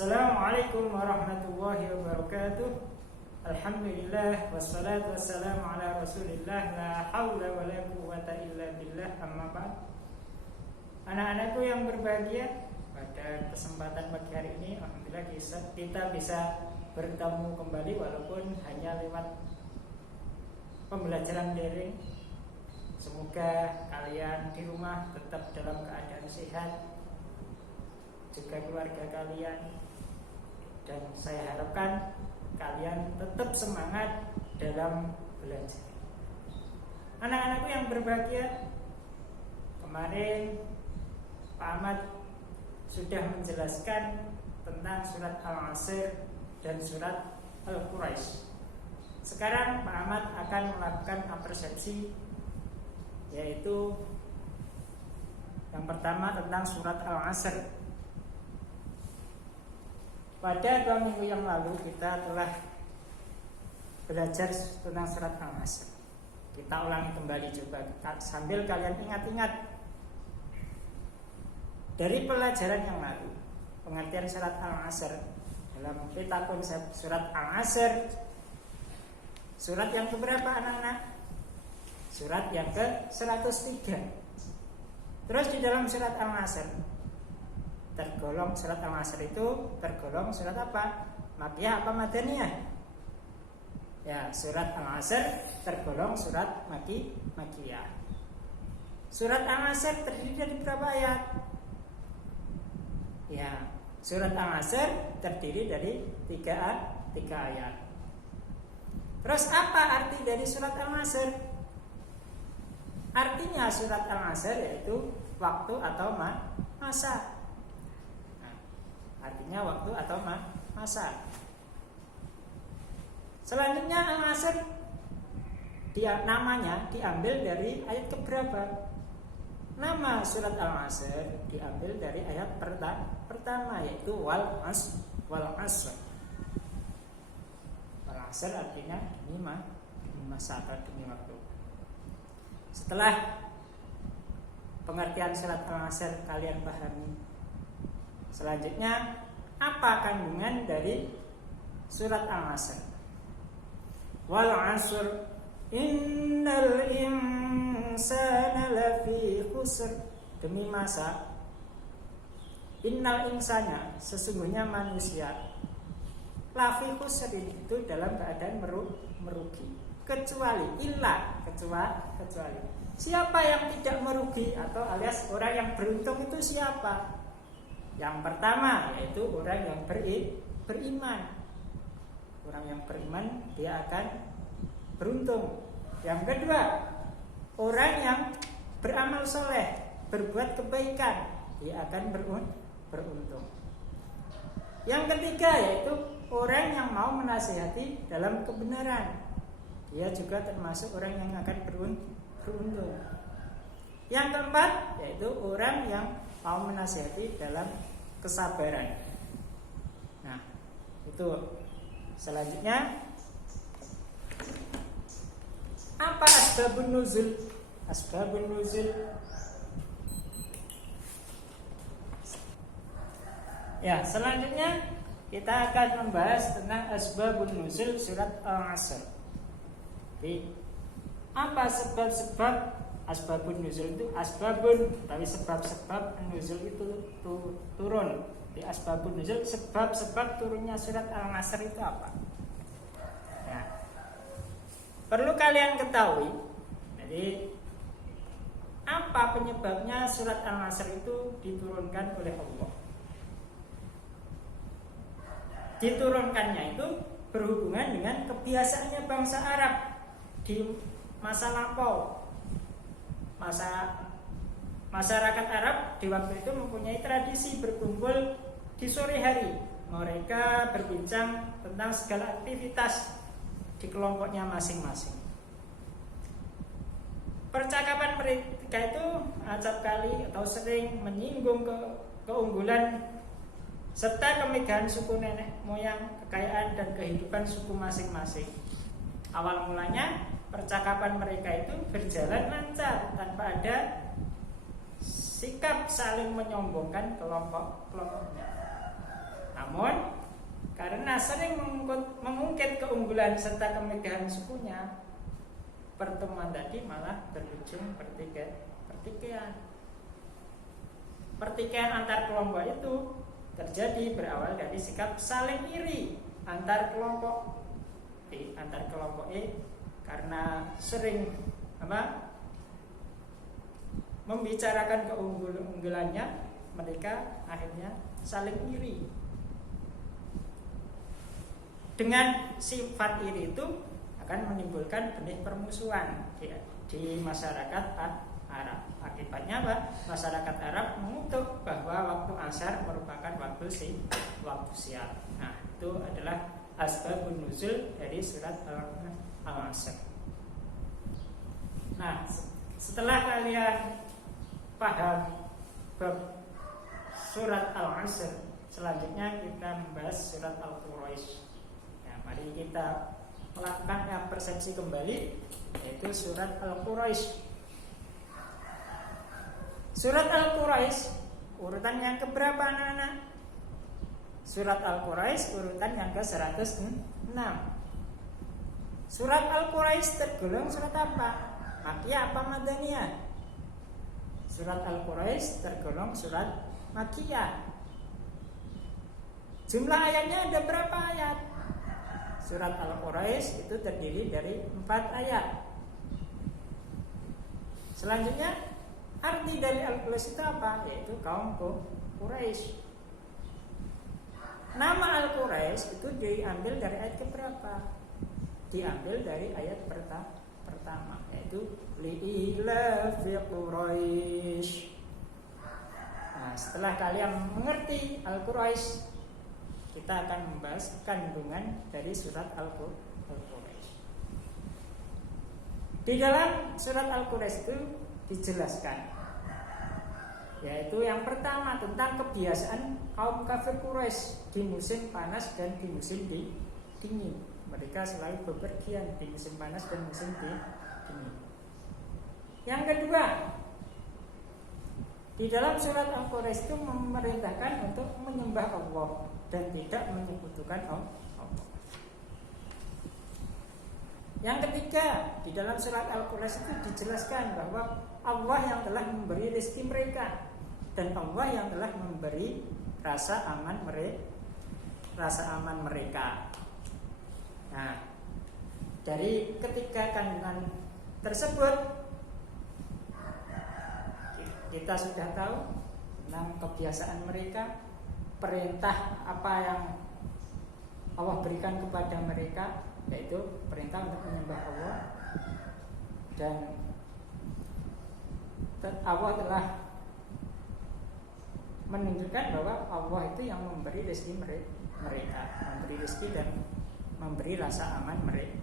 Assalamualaikum warahmatullahi wabarakatuh. Alhamdulillah wassalatu wassalamu ala Rasulillah la haula wala quwwata illa billah, amma ba'd. Anak-anakku yang berbahagia, pada kesempatan pagi hari ini alhamdulillah kita bisa bertemu kembali walaupun hanya lewat pembelajaran daring. Semoga kalian di rumah tetap dalam keadaan sehat, juga keluarga kalian, dan saya harapkan kalian tetap semangat dalam belajar. Anak-anakku yang berbahagia, kemarin Pak Ahmad sudah menjelaskan tentang surat Al-Asr dan surat Al-Quraisy. Sekarang Pak Ahmad akan melakukan persepsi, yaitu yang pertama tentang surat Al-Asr. Pada 2 minggu yang lalu kita telah belajar tentang surat Al-Asr. Kita ulangi kembali coba sambil kalian ingat-ingat dari pelajaran yang lalu, pengertian surat Al-Asr dalam kita konsep surat Al-Asr. Surat yang keberapa anak-anak? Surat yang ke-103. Terus di dalam surat Al-Asr tergolong surat Al-Asr itu tergolong surat apa? Makkiyah apa Madaniyah? Ya, surat Al-Asr tergolong surat Makkiyah. Surat Al-Asr terdiri dari berapa ayat? Ya, surat Al-Asr terdiri dari 3 ayat. Terus apa arti dari surat Al-Asr? Artinya surat Al-Asr yaitu waktu atau masa. Artinya waktu atau masa. Selanjutnya Al-Asr namanya diambil dari ayat keberapa? Nama surat Al-Asr diambil dari ayat pertama, yaitu wal asr. Wal asr artinya demi masa atau demi waktu. Setelah pengertian surat Al-Asr kalian pahami, selanjutnya apa kandungan dari surat Al-Asr? Wal 'asr innal insana lafi khusr. Demi masa, innal insana, sesungguhnya manusia, lafi khusr itu dalam keadaan merugi, kecuali kecuali. Siapa yang tidak merugi atau alias orang yang beruntung itu siapa? Yang pertama yaitu orang yang beriman. Orang yang beriman dia akan beruntung. Yang kedua, orang yang beramal soleh, berbuat kebaikan, dia akan beruntung. Yang ketiga yaitu orang yang mau menasihati dalam kebenaran, dia juga termasuk orang yang akan beruntung. Yang keempat yaitu orang yang mau menasihati dalam kesabaran. Nah, itu. Selanjutnya, apa asbabun nuzul? Asbabun nuzul. Ya, selanjutnya kita akan membahas tentang asbabun nuzul surat Al-Asr. Jadi, apa sebab-sebab asbabun nuzul itu? Asbabun, tapi sebab-sebab nuzul itu turun. Di asbabun nuzul, sebab-sebab turunnya surat Al-Asr itu apa? Nah, perlu kalian ketahui. Jadi, apa penyebabnya surat Al-Asr itu diturunkan oleh Allah? Diturunkannya itu berhubungan dengan kebiasaannya bangsa Arab di masa lampau. Masyarakat Arab di waktu itu mempunyai tradisi berkumpul di sore hari. Mereka berbincang tentang segala aktivitas di kelompoknya masing-masing. Percakapan mereka itu acap kali atau sering menyinggung keunggulan serta kemegahan suku nenek moyang, kekayaan dan kehidupan suku masing-masing. Awal mulanya percakapan mereka itu berjalan lancar tanpa ada sikap saling menyombongkan kelompoknya. Namun karena sering mengungkit keunggulan serta kemegahan sukunya, pertemuan tadi malah berujung pertikaian. Pertikaian antar kelompok itu terjadi berawal dari sikap saling iri antar kelompok karena sering membicarakan keunggulannya, mereka akhirnya saling iri. Dengan sifat iri itu akan menimbulkan benih permusuhan di masyarakat Arab. Akibatnya apa? Masyarakat Arab mengutuk bahwa waktu asar merupakan waktu sial. Nah, itu adalah asbabun nuzul dari surat Al-Asr. Nah, setelah kalian paham bab surat Al-Asr, selanjutnya kita membahas surat Al-Quraisy. Nah, mari kita melakukan persepsi kembali, yaitu surat Al-Quraisy. Surat Al-Quraisy urutan yang keberapa anak-anak? Surat Al-Quraisy urutan yang ke-106. Surat Al-Quraisy tergolong surat apa? Makkiyah apa Madaniyah? Surat Al-Quraisy tergolong surat Makkiyah. Jumlah ayatnya ada berapa ayat? Surat Al-Quraisy itu terdiri dari 4 ayat. Selanjutnya, arti dari Al-Quraisy itu apa? Yaitu kaum Quraisy. Nama Al-Quraisy itu diambil dari ayat keberapa? Diambil dari ayat pertama, yaitu li'ilafi Quraisy. Nah, setelah kalian mengerti Al-Quraisy, kita akan membahas kandungan dari surat Al-Quraisy. Di dalam surat Al-Quraisy itu dijelaskan, yaitu yang pertama tentang kebiasaan kaum kafir Quraisy di musim panas dan di musim dingin. Mereka selalu bepergian di musim panas dan musim dingin. Yang kedua, di dalam surat Al-Quraisy itu memerintahkan untuk menyembah Allah dan tidak menyekutukan Allah. Yang ketiga, di dalam surat Al-Quraisy itu dijelaskan bahwa Allah yang telah memberi rezeki mereka dan Allah yang telah memberi rasa aman mereka. Nah, dari ketiga kandungan tersebut kita sudah tahu tentang kebiasaan mereka, perintah apa yang Allah berikan kepada mereka, yaitu perintah untuk menyembah Allah, dan Allah telah menunjukkan bahwa Allah itu yang memberi rezeki mereka, memberi rezeki dan memberi rasa aman mereka.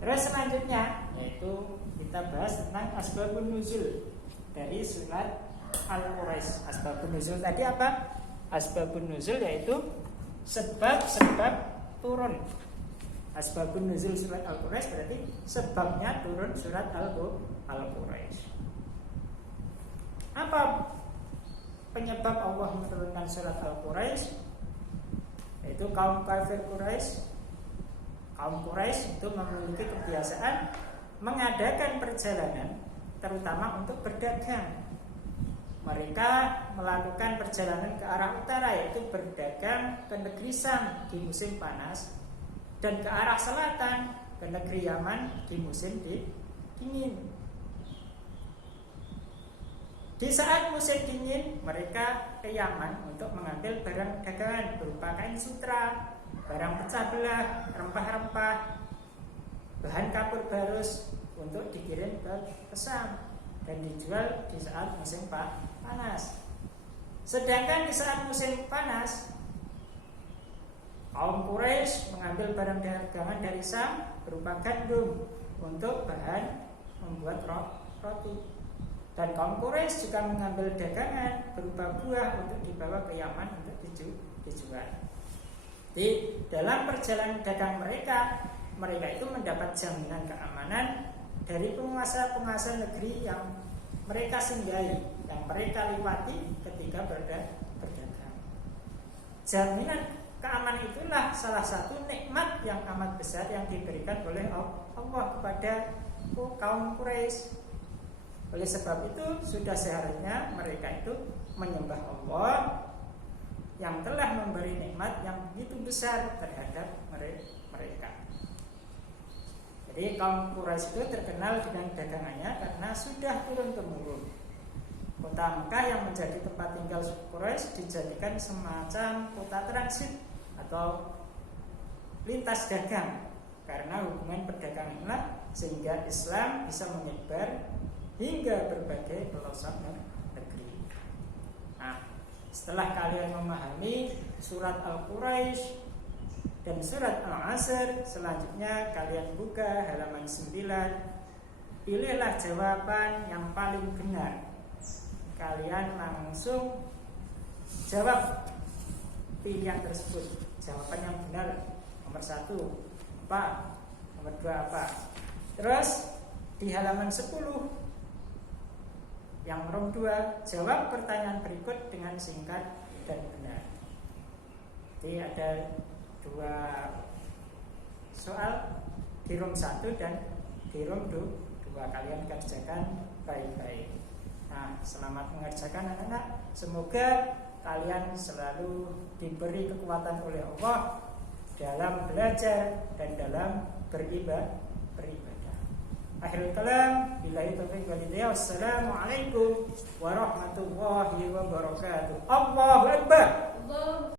Terus selanjutnya, yaitu kita bahas tentang asbabun nuzul dari surat Al-Quraisy. Asbabun nuzul tadi apa? Asbabun nuzul yaitu sebab-sebab turun. Asbabun nuzul surat Al-Quraisy berarti sebabnya turun surat Al-Quraisy. Apa penyebab Allah menurunkan surat Al-Quraisy? Yaitu kaum kafir Quraisy. Kaum Quraisy itu memiliki kebiasaan mengadakan perjalanan terutama untuk berdagang. Mereka melakukan perjalanan ke arah utara, yaitu berdagang ke negeri Syam di musim panas, dan ke arah selatan ke negeri Yaman di musim dingin. Di saat musim dingin, mereka ke Yaman untuk mengambil barang dagangan berupa kain sutra, barang pecah belah, rempah-rempah, bahan kapur barus untuk dikirim ke Syam dan dijual di saat musim panas. Sedangkan di saat musim panas, kaum Quraisy mengambil barang dagangan dari Syam berupa gandum untuk bahan membuat roti. Dan kaum Quraisy juga mengambil dagangan berupa buah untuk dibawa ke Yaman untuk dijual. Di dalam perjalanan dagang mereka itu mendapat jaminan keamanan dari penguasa-penguasa negeri yang mereka singgahi, yang mereka lewati ketika berdagang. jaminan keamanan itulah salah satu nikmat yang amat besar yang diberikan oleh Allah kepada kaum Quraisy. Oleh sebab itu sudah seharusnya mereka itu menyembah Allah yang telah memberi nikmat yang begitu besar terhadap mereka. Jadi kaum Quraisy itu terkenal dengan dagangannya karena sudah turun-temurun. Kota Mekah yang menjadi tempat tinggal suku Quraisy dijadikan semacam kota transit atau lintas dagang, karena hubungan perdagangan inilah sehingga Islam bisa menyebar hingga berbagai pelosok negeri. Nah, setelah kalian memahami surat Al-Quraisy dan surat Al-Asr, selanjutnya kalian buka halaman 9. Pilihlah jawaban yang paling benar. Kalian langsung jawab pilihan tersebut. Jawaban yang benar nomor 1 apa? Nomor 2 apa? Terus di halaman 10 yang nomor 2, jawab pertanyaan berikut dengan singkat dan benar. Jadi ada 2 soal di room 1 dan di room 2. Kalian kerjakan baik-baik. Nah, selamat mengerjakan anak-anak. Semoga kalian selalu diberi kekuatan oleh Allah dalam belajar dan dalam beribadah. Akhirul kalam, billahi taufiq wal hidayah. Wassalamualaikum warahmatullahi wabarakatuh. Allahu Akbar.